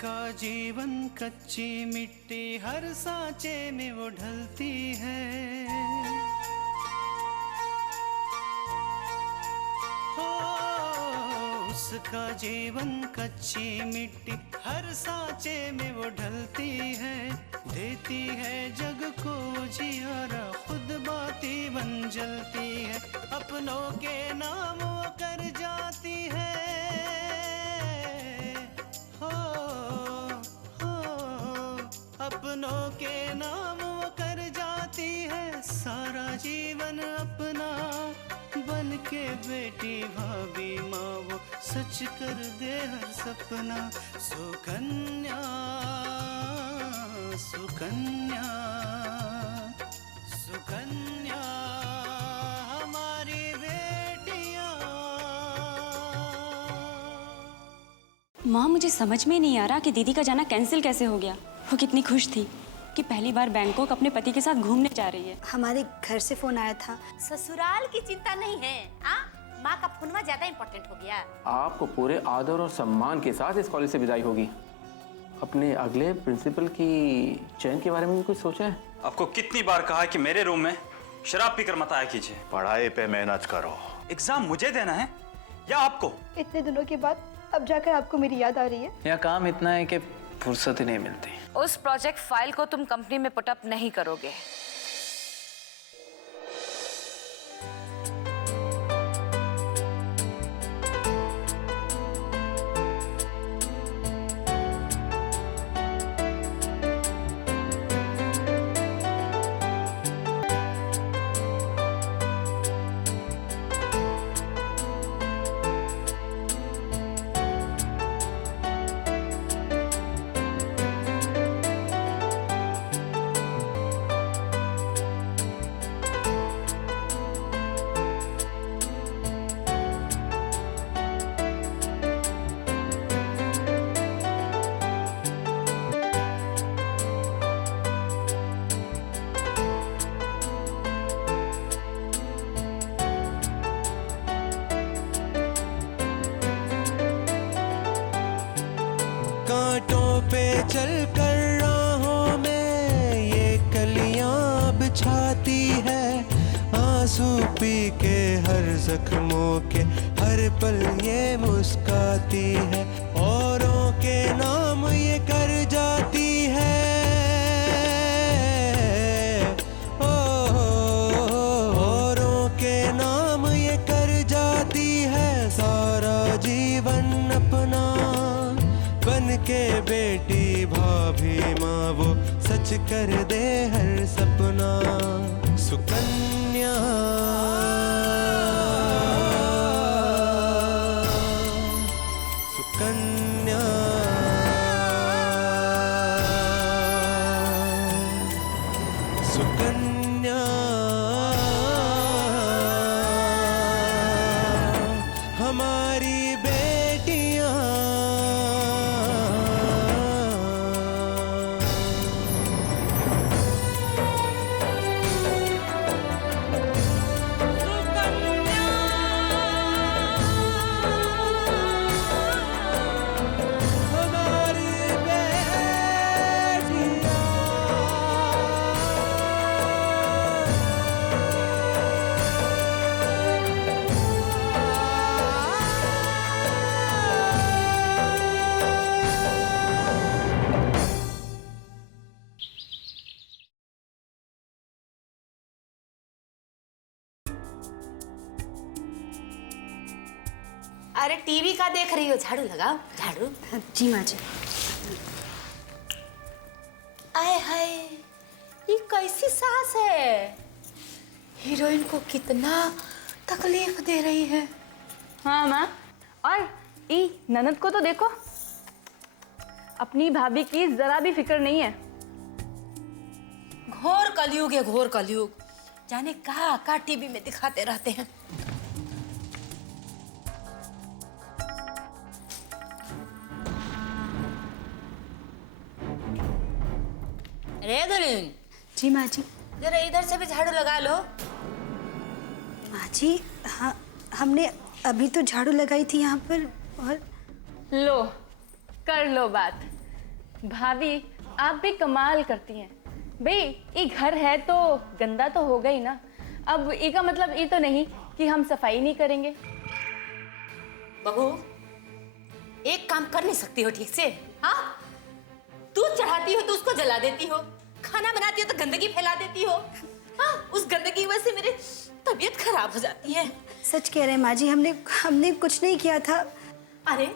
उसका जीवन कच्ची मिट्टी हर सांचे में वो ढलती है। हो उसका जीवन कच्ची मिट्टी हर सांचे में वो ढलती है। देती है जग को जियारा खुद बाती बन जलती है। अपनों के नाम वो कर जाती है। अपनों के नाम वो कर जाती है। सारा जीवन अपना बन के बेटी भाभी माँ वो सच कर दे हर सपना। सुकन्या सुकन्या सुकन्या हमारी बेटियाँ। माँ, मुझे समझ में नहीं आ रहा कि दीदी का जाना कैंसिल कैसे हो गया। वो कितनी खुश थी कि पहली बार बैंकॉक अपने पति के साथ घूमने जा रही है। हमारे घर से फोन आया था। ससुराल की चिंता नहीं है। माँ का फोनवा ज्यादा इम्पोर्टेंट हो गया। आपको पूरे आदर और सम्मान के साथ इस कॉलेज से विदाई होगी। अपने अगले प्रिंसिपल की चयन के बारे में भी कुछ सोचा है? आपको कितनी बार कहा है कि मेरे रूम में शराब पीकर मत आया कीजिए। पढ़ाई पे मेहनत करो। एग्जाम मुझे देना है या आपको? इतने दिनों के बाद अब जाकर आपको मेरी याद आ रही है। यहाँ काम इतना है कि फुर्सत ही नहीं मिलती। उस प्रोजेक्ट फाइल को तुम कंपनी में पुटअप नहीं करोगे। कांटों पे चल कर राहों में ये कलियां बिछाती है। आंसू पी के हर जख्मों के हर पल ये मुस्काती है। औरों के नाम ये कर जाती है। औरों के नाम ये कर जाती है। सारा जीवन अपना बन के बेटी भाभी माँ वो सच कर दे हर सपना। सुकन्या सुकन्या सुकन्या हमारी बेटियाँ। अरे टीवी का देख रही हो? झाड़ू लगाओ, झाड़ू। जी माँ जी। आए हाय, ये कैसी सास है? हीरोइन को कितना तकलीफ दे रही है। हाँ माँ, और ई ननद को तो देखो, अपनी भाभी की जरा भी फिक्र नहीं है। घोर कलयुग है, घोर कलयुग। जाने कहाँ टीवी में दिखाते रहते हैं। रे दुल्हन। जी माँ जी। जरा इधर से भी झाड़ू लगा लो। माँ जी, हाँ हमने अभी तो झाड़ू लगाई थी यहाँ पर। और लो कर लो बात। भाभी आप भी कमाल करती हैं। भाई ये घर है तो गंदा तो होगा ही ना। अब इसका मतलब ये तो नहीं कि हम सफाई नहीं करेंगे। बहू, एक काम कर नहीं सकती हो ठीक से? हाँ, दूध चढ़ाती हो तो उसको जला देती हो, खाना बनाती हो तो गंदगी फैला देती हो। हाँ, उस गंदगी की वजह से मेरी तबीयत खराब हो जाती है। सच कह रहे हैं माँ जी, हमने कुछ नहीं किया था। अरे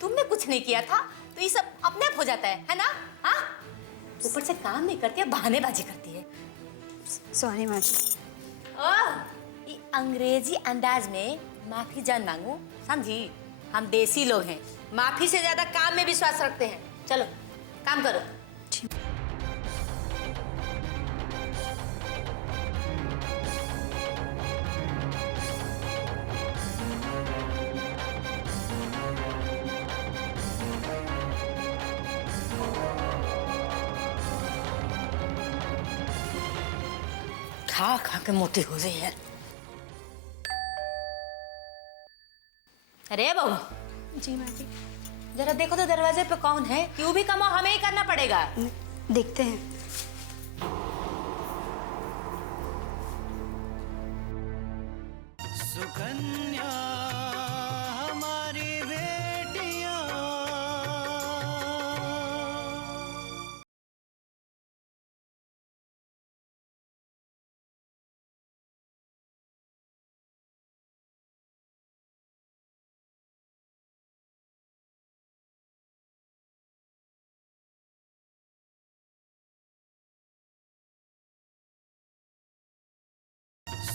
तुमने कुछ नहीं किया था तो ये सब अपने आप हो जाता है ना? हाँ, ऊपर से काम नहीं करती है, बहानेबाजी करती है। सॉरी माँ जी। ये अंग्रेजी अंदाज में माफी जान मांगू, समझी? हम देसी लोग हैं, माफी से ज्यादा काम में विश्वास रखते हैं। चलो काम करो। खा खा के मोटी हो गई है। अरे बहू। जी माँ जी। जरा देखो तो दरवाजे पे कौन है? क्यों भी कमाओ हमें ही करना पड़ेगा। देखते हैं। सुकन्या हमारी बेटियां।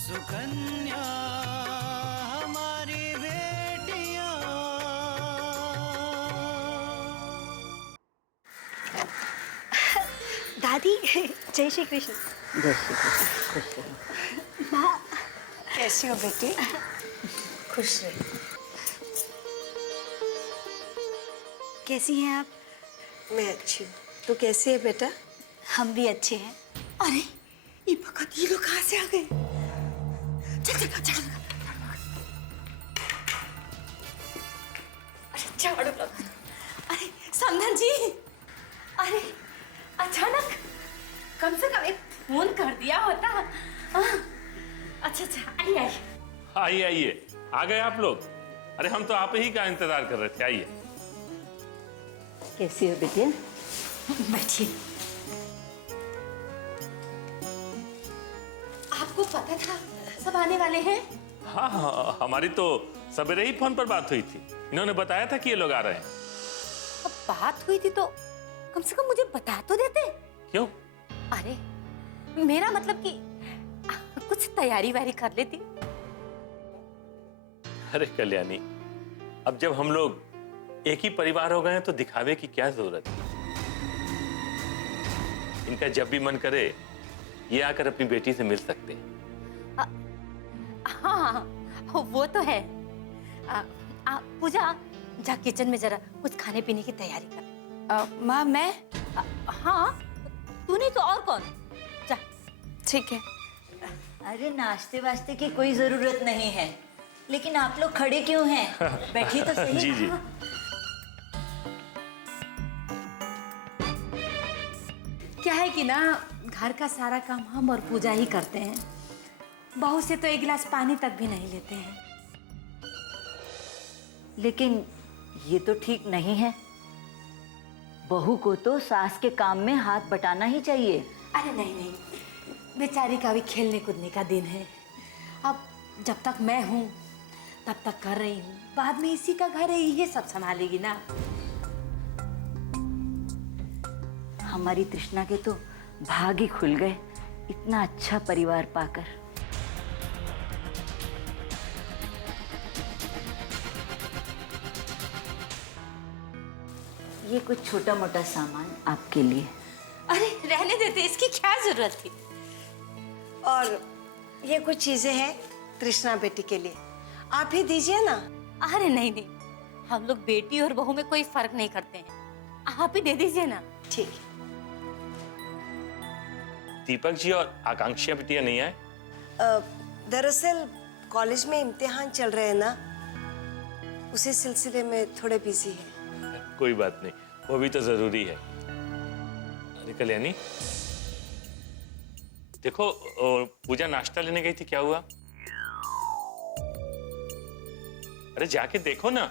सुकन्या हमारी बेटियां। दादी जय श्री कृष्ण। माँ कैसी हो बेटी? खुश रहे। कैसी हैं आप? मैं अच्छी हूँ। तू कैसी है बेटा? हम भी अच्छे हैं। अरे ये वक्त ये लोग कहाँ से आ गए? चल चल चल चल। अरे झाड़ू लगा। अरे समधन जी, अरे अचानक कम से कम एक फोन कर दिया होता। अच्छा अच्छा, आइए आइए आइए, आ गए आप लोग। अरे हम तो आप ही का इंतजार कर रहे थे। आइए। कैसी हो बेटी? बैठिए। आपको पता था सब आने वाले हैं? हाँ हाँ, हमारी तो सवेरे ही फोन पर बात हुई थी। इन्होंने बताया था कि ये लोग आ रहे हैं। अब बात हुई थी तो कम से कम मुझे बता तो देते। क्यों? अरे मेरा मतलब कि कुछ तैयारी वारी कर लेती। अरे कल्याणी, अब जब हम लोग एक ही परिवार हो गए हैं तो दिखावे की क्या जरूरत है? इनका जब भी मन करे ये आकर अपनी बेटी से मिल सकते हैं। हाँ वो तो है। पूजा जा किचन में जरा कुछ खाने पीने की तैयारी कर। माँ मैं? हाँ तू नहीं तो और कौन? जा। ठीक है। अरे नाश्ते वास्ते की कोई जरूरत नहीं है, लेकिन आप लोग खड़े क्यों हैं? बैठिए तो सही। जी जी। क्या है कि ना घर का सारा काम हम और पूजा ही करते हैं। बहू से तो एक गिलास पानी तक भी नहीं लेते हैं। लेकिन ये तो ठीक नहीं है। बहू को तो सास के काम में हाथ बटाना ही चाहिए। अरे नहीं नहीं, बेचारी का भी खेलने कूदने का दिन है। अब जब तक मैं हूँ तब तक कर रही हूँ, बाद में इसी का घर है, ये सब संभालेगी ना। हमारी तृष्णा के तो भाग ही खुल गए, इतना अच्छा परिवार पाकर। ये कुछ छोटा मोटा सामान आपके लिए। अरे रहने देते, इसकी क्या जरूरत थी? और ये कुछ चीजें हैं तृष्णा बेटी के लिए, आप ही दीजिए ना। अरे नहीं नहीं, हम लोग बेटी और बहू में कोई फर्क नहीं करते हैं, आप ही दे दीजिए ना। ठीक है। दीपक जी और आकांक्षा बिटिया नहीं आए? दरअसल कॉलेज में इम्तिहान चल रहे हैं ना, उसी सिलसिले में थोड़े बिजी हैं। कोई बात नहीं, वो भी तो जरूरी है। कल्याणी, देखो पूजा नाश्ता लेने गई थी, क्या हुआ? अरे जाके देखो ना।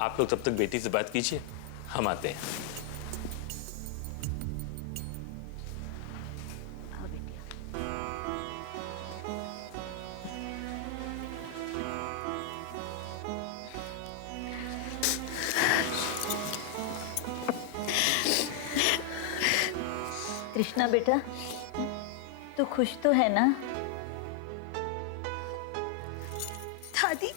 आप लोग तब तक बेटी से बात कीजिए, हम आते हैं। कृष्णा बेटा, तू खुश तो है ना? दादी,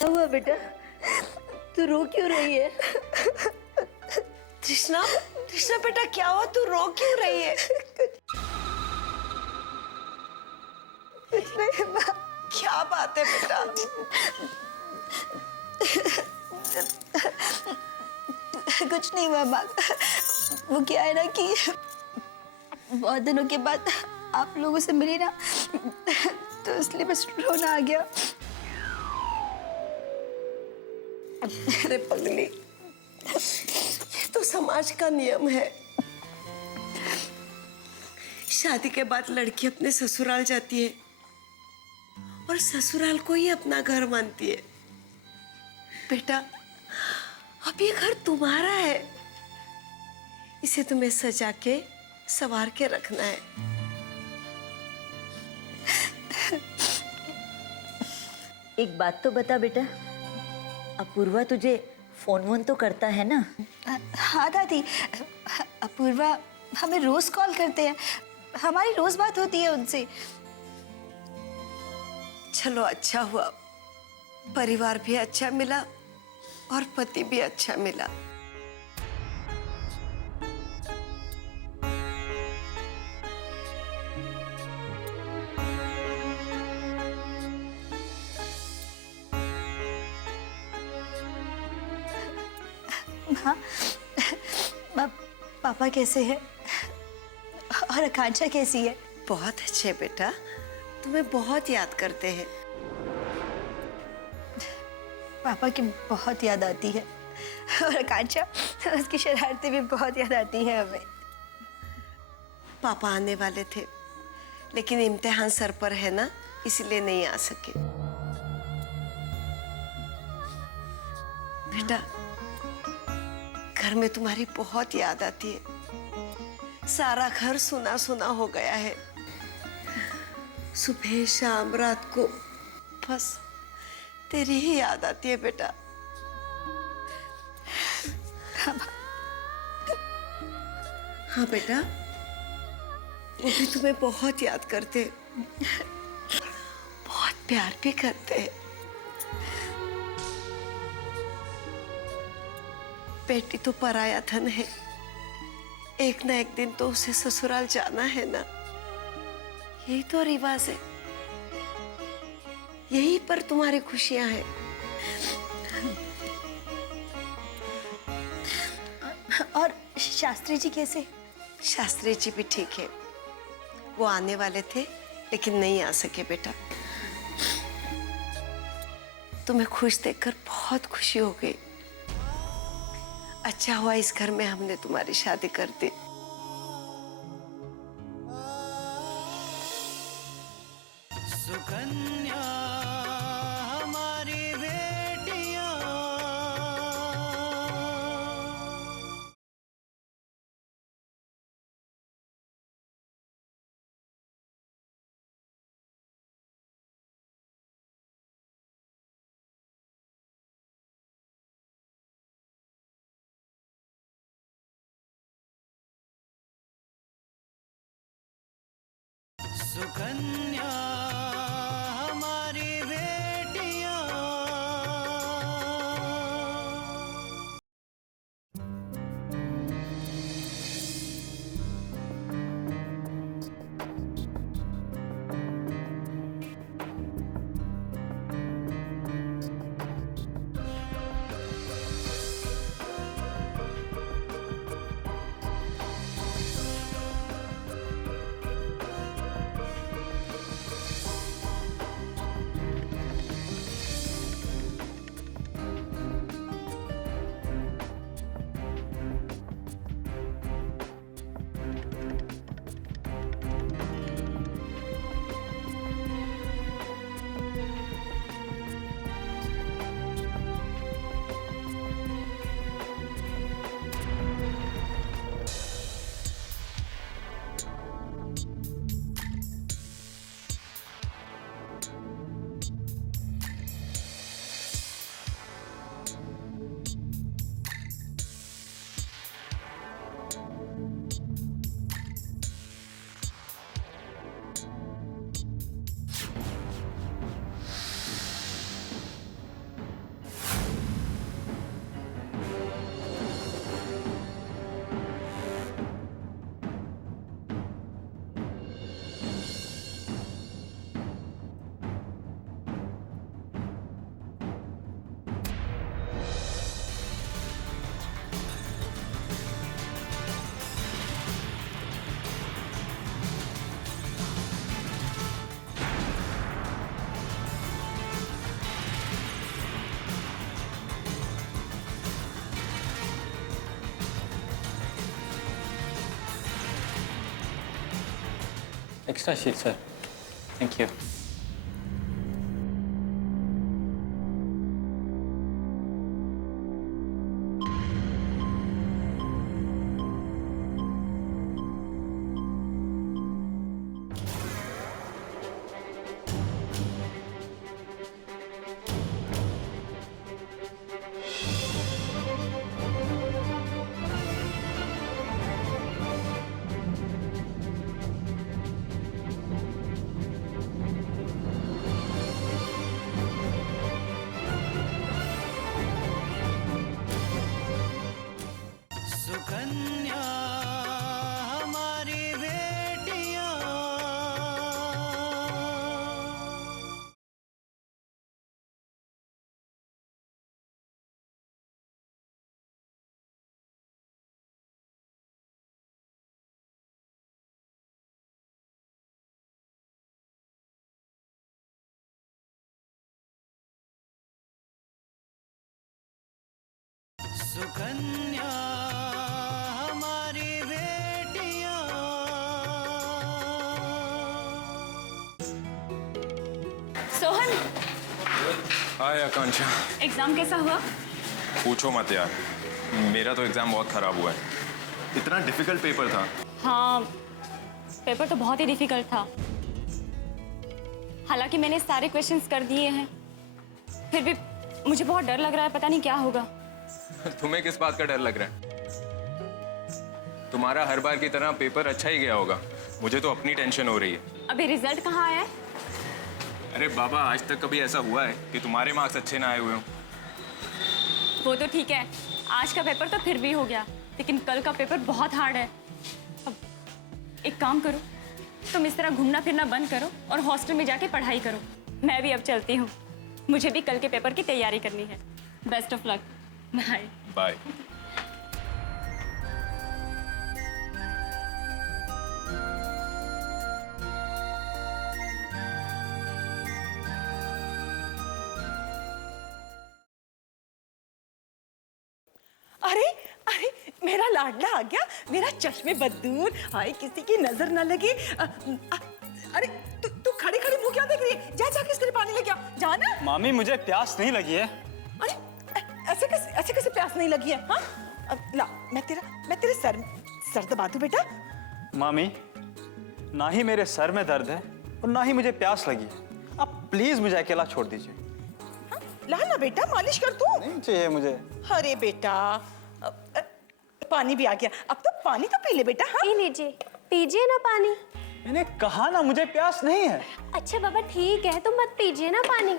क्या हुआ बेटा? तू रो क्यों रही है? कृष्णा, कृष्णा बेटा क्या हुआ, तू रो क्यों रही है? कुछ नहीं माँ। क्या बात है बेटा? कुछ नहीं हुआ माँ। वो क्या है ना कि बहुत दिनों के बाद आप लोगों से मिली ना, तो इसलिए बस रोना आ गया। अरे पगली, ये तो समाज का नियम है। शादी के बाद लड़की अपने ससुराल जाती है और ससुराल को ही अपना घर मानती है। बेटा, अब ये घर तुम्हारा है, इसे तुम्हें सजा के संवार के रखना है। एक बात तो बता बेटा, अपूर्वा तुझे फोन वोन तो करता है ना? हाँ दादी, अपूर्वा हमें रोज कॉल करते हैं, हमारी रोज बात होती है उनसे। चलो अच्छा हुआ, परिवार भी अच्छा मिला और पति भी अच्छा मिला। हाँ, पापा कैसे हैं? और आकांक्षा कैसी है? बहुत अच्छे बेटा, तुम्हें बहुत याद करते हैं। पापा की बहुत याद आती है और आकांक्षा, उसकी शरारतें भी बहुत याद आती है हमें। पापा आने वाले थे, लेकिन इम्तिहान सर पर है ना, इसलिए नहीं आ सके। बेटा, घर में तुम्हारी बहुत याद आती है। सारा घर सुना सुना हो गया है। सुबह शाम रात को बस तेरी ही याद आती है बेटा। हाँ बेटा, वो भी तुम्हें बहुत याद करते हैं, बहुत प्यार भी करते हैं। बेटी तो पराया धन है, एक ना एक दिन तो उसे ससुराल जाना है ना, यही तो रिवाज है, यही पर तुम्हारी खुशियां हैं। और शास्त्री जी कैसे? शास्त्री जी भी ठीक है, वो आने वाले थे लेकिन नहीं आ सके बेटा। तुम्हें खुश देखकर बहुत खुशी हो गई। अच्छा हुआ इस घर में हमने तुम्हारी शादी कर दी। सुकन्या हमारी बेटियां। सुकन्या हमारी बेटियां। Extra sheet sir, thank you. Sukanya हमारी बेटियां। सुकन्या हमारी बेटियां। सोहन, हाय आकांक्षा। एग्जाम कैसा हुआ? पूछो मत यार, मेरा तो एग्जाम बहुत खराब हुआ है। इतना डिफिकल्ट पेपर था। हाँ, पेपर तो बहुत ही डिफिकल्ट था। हालांकि मैंने सारे क्वेश्चंस कर दिए हैं, फिर भी मुझे बहुत डर लग रहा है, पता नहीं क्या होगा। तुम्हें किस बात का डर लग रहा है? तुम्हारा हर बार की तरह पेपर अच्छा ही गया होगा। मुझे तो अपनी टेंशन हो रही है। अभी रिजल्ट कहाँ आया है? अरे बाबा, आज तक कभी ऐसा हुआ है कि तुम्हारे मार्क्स अच्छे ना आए हुए हों? वो तो ठीक है, आज का पेपर तो फिर भी हो गया, लेकिन कल का पेपर बहुत हार्ड है। अब एक काम करो, तुम इस तरह घूमना फिरना बंद करो और हॉस्टल में जाके पढ़ाई करो। मैं भी अब चलती हूँ, मुझे भी कल के पेपर की तैयारी करनी है। Best of luck. Bye bye. अरे अरे, मेरा लाडला आ गया, मेरा चश्मे बदूर। हाय, किसी की नजर न लगे। अरे तू खड़ी खड़ी मुंह क्या देख रही है? जा जाके इसके लिए पानी लेके आ, जा ना। मामी, मुझे प्यास नहीं लगी है। अरे ऐसे कैसे प्यास नहीं लगी है? हाँ, ला, मैं तेरे सर दबा दूं बेटा। मामी, ना ही मेरे सर में दर्द है और ना ही मुझे प्यास लगी है। आप प्लीज मुझे अकेला छोड़ दीजिए। हाँ, ला ना बेटा, मालिश कर तू। नहीं चाहिए मुझे। अरे बेटा, पानी भी आ गया, अब तो पानी तो पी ले बेटा। हाँ, पी लीजिए, पीजिए ना पानी। मैंने कहा ना मुझे प्यास नहीं है। अच्छा बाबा ठीक है, तो मत पीजिए ना पानी,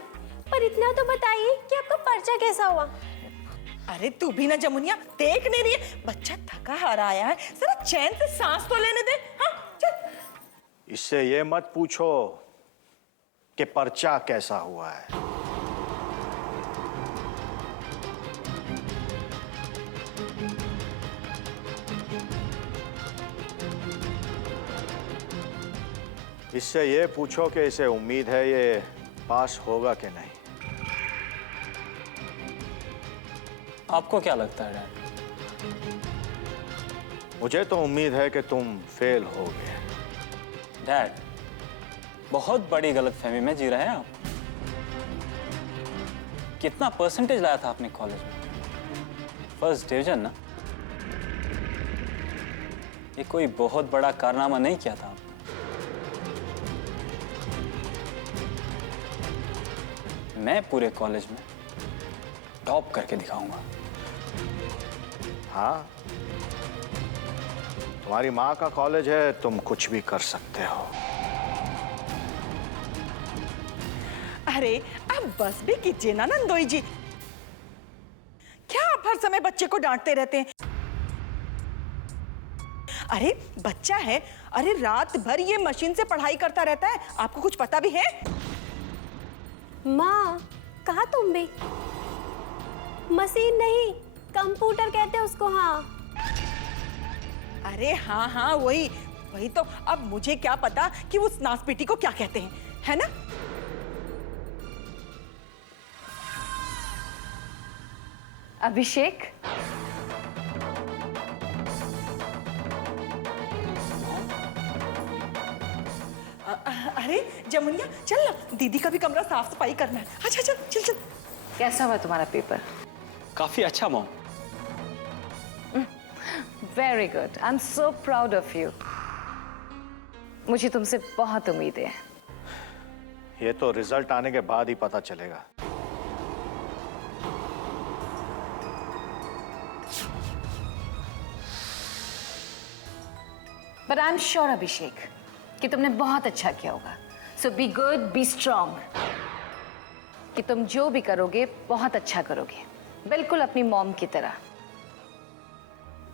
पर इतना तो बताइए कि आपका पर्चा कैसा हुआ? अरे तू भी ना जमुनिया, देख नहीं रही है? बच्चा थका हारा आया है, जरा चैन से सांस तो लेने दे। हाँ, चल। इससे ये मत पूछो कि पर्चा कैसा हुआ है। इससे ये पूछो कि इसे उम्मीद है ये पास होगा कि नहीं। आपको क्या लगता है डैड? मुझे तो उम्मीद है कि तुम फेल होगे। डैड, बहुत बड़ी गलतफहमी में जी रहे हैं आप। कितना परसेंटेज लाया था आपने कॉलेज में? फर्स्ट डिवीजन ना? ये कोई बहुत बड़ा कारनामा नहीं किया था आपने। मैं पूरे कॉलेज में टॉप करके दिखाऊंगा। हाँ, तुम्हारी माँ का कॉलेज है, तुम कुछ भी कर सकते हो। अरे अब बस भी कीजिए ना नंदोई जी, क्या आप हर समय बच्चे को डांटते रहते हैं? अरे बच्चा है, अरे रात भर ये मशीन से पढ़ाई करता रहता है, आपको कुछ पता भी है? माँ, कहा तुम भी? मशीन नहीं, कंप्यूटर कहते हैं उसको। हाँ, अरे हाँ हाँ, वही तो। अब मुझे क्या पता कि उस नासपीटी को क्या कहते हैं, है ना? अभिषेक, अरे जमुनिया चल ना, दीदी का भी कमरा साफ सफाई करना है। अच्छा चल चल चल। कैसा हुआ तुम्हारा पेपर? काफी अच्छा mom. Very good, I am so proud of you. मुझे तुमसे बहुत उम्मीदें हैं। ये तो रिजल्ट आने के बाद ही पता चलेगा। बट आई एम श्योर अभिषेक कि तुमने बहुत अच्छा किया होगा। सो बी गुड, बी स्ट्रांग, कि तुम जो भी करोगे बहुत अच्छा करोगे, बिल्कुल अपनी मॉम की तरह।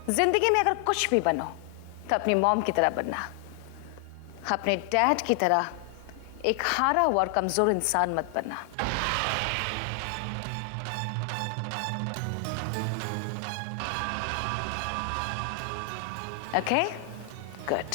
जिंदगी में अगर कुछ भी बनो तो अपनी मॉम की तरह बनना, अपने डैड की तरह एक हारा हुआ और कमजोर इंसान मत बनना। Okay, good.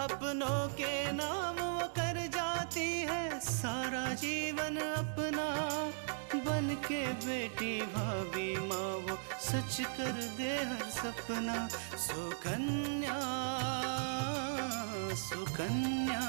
अपनों के नाम वो कर जाती है सारा जीवन अपना, बन के बेटी भाभी माँ वो सच कर दे हर सपना। सुकन्या सुकन्या